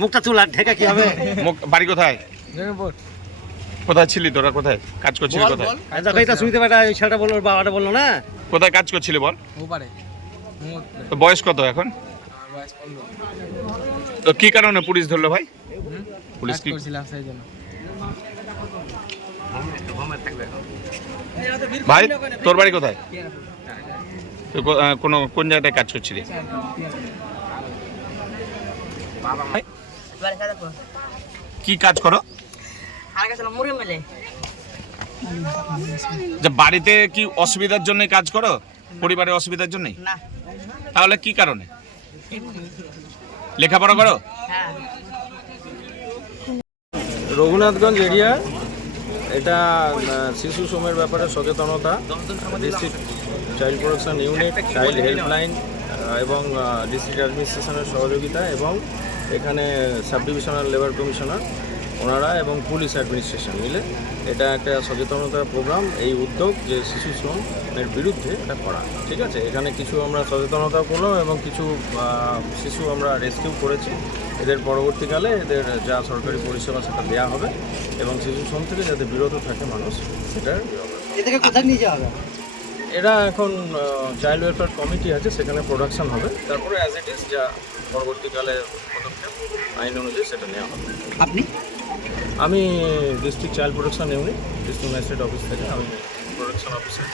মুখটা চুল আর ঢেকে কি হবে? বাড়ি কোথায়? কোথায় ছিলি তোরা? কোথায় কাজ করছিলি? কোথায়? দেখো এটা শুনতে পাটা ওই ছেলেটা বললো, বাবাটা বললো না। কোথায় কাজ করছিলি বল? ওপারে তো বয়স কত এখন? বয়স 15। তো কি কারণে পুলিশ ধরলো ভাই? পুলিশ কাজ কি করছিলাম সেই জন্য। ভাই তোর বাড়ি কোথায়? তো কোন জায়গায় কাজ করছিলি? কি কাজ করো? যে বাড়িতে কি অসুবিধার জন্য কাজ করো? পরিবারের অসুবিধার জন্য? তাহলে কি কারণে? লেখাপড়া করো? রঘুনাথগঞ্জ এরিয়া, এটা শিশু শ্রমের ব্যাপারে সচেতনতা, district child protection unit, child helpline এবং ডিস্ট্রিক্ট অ্যাডমিনিস্ট্রেশনের সহযোগিতা এবং এখানে সাব ডিভিশনাল লেবার কমিশনার ওনারা এবং পুলিশ অ্যাডমিনিস্ট্রেশন মিলে এটা একটা সচেতনতা প্রোগ্রাম, এই উদ্যোগ যে শিশু শ্রমের বিরুদ্ধে এটা করা। ঠিক আছে, এখানে কিছু আমরা সচেতনতা করলাম এবং কিছু শিশু আমরা রেস্কিউ করেছি। এদের পরবর্তীকালে এদের যা সরকারি পরিষেবা সেটা দেওয়া হবে এবং শিশু শ্রম থেকে যাতে বিরত থাকে মানুষ সেটার এদেরকে কোথায় নিয়ে যাওয়া হবে? এরা এখন চাইল্ড ওয়েলফেয়ার কমিটি আছে, সেখানে প্রোডাকশন হবে, তারপরে অ্যাজ ইট ইজ যা পরবর্তীকালে পদক্ষেপ আইন অনুযায়ী সেটা নেওয়া হবে। আপনি? আমি district child protection unit, district magistrate office থেকে আমি প্রোটেকশন অফিসার।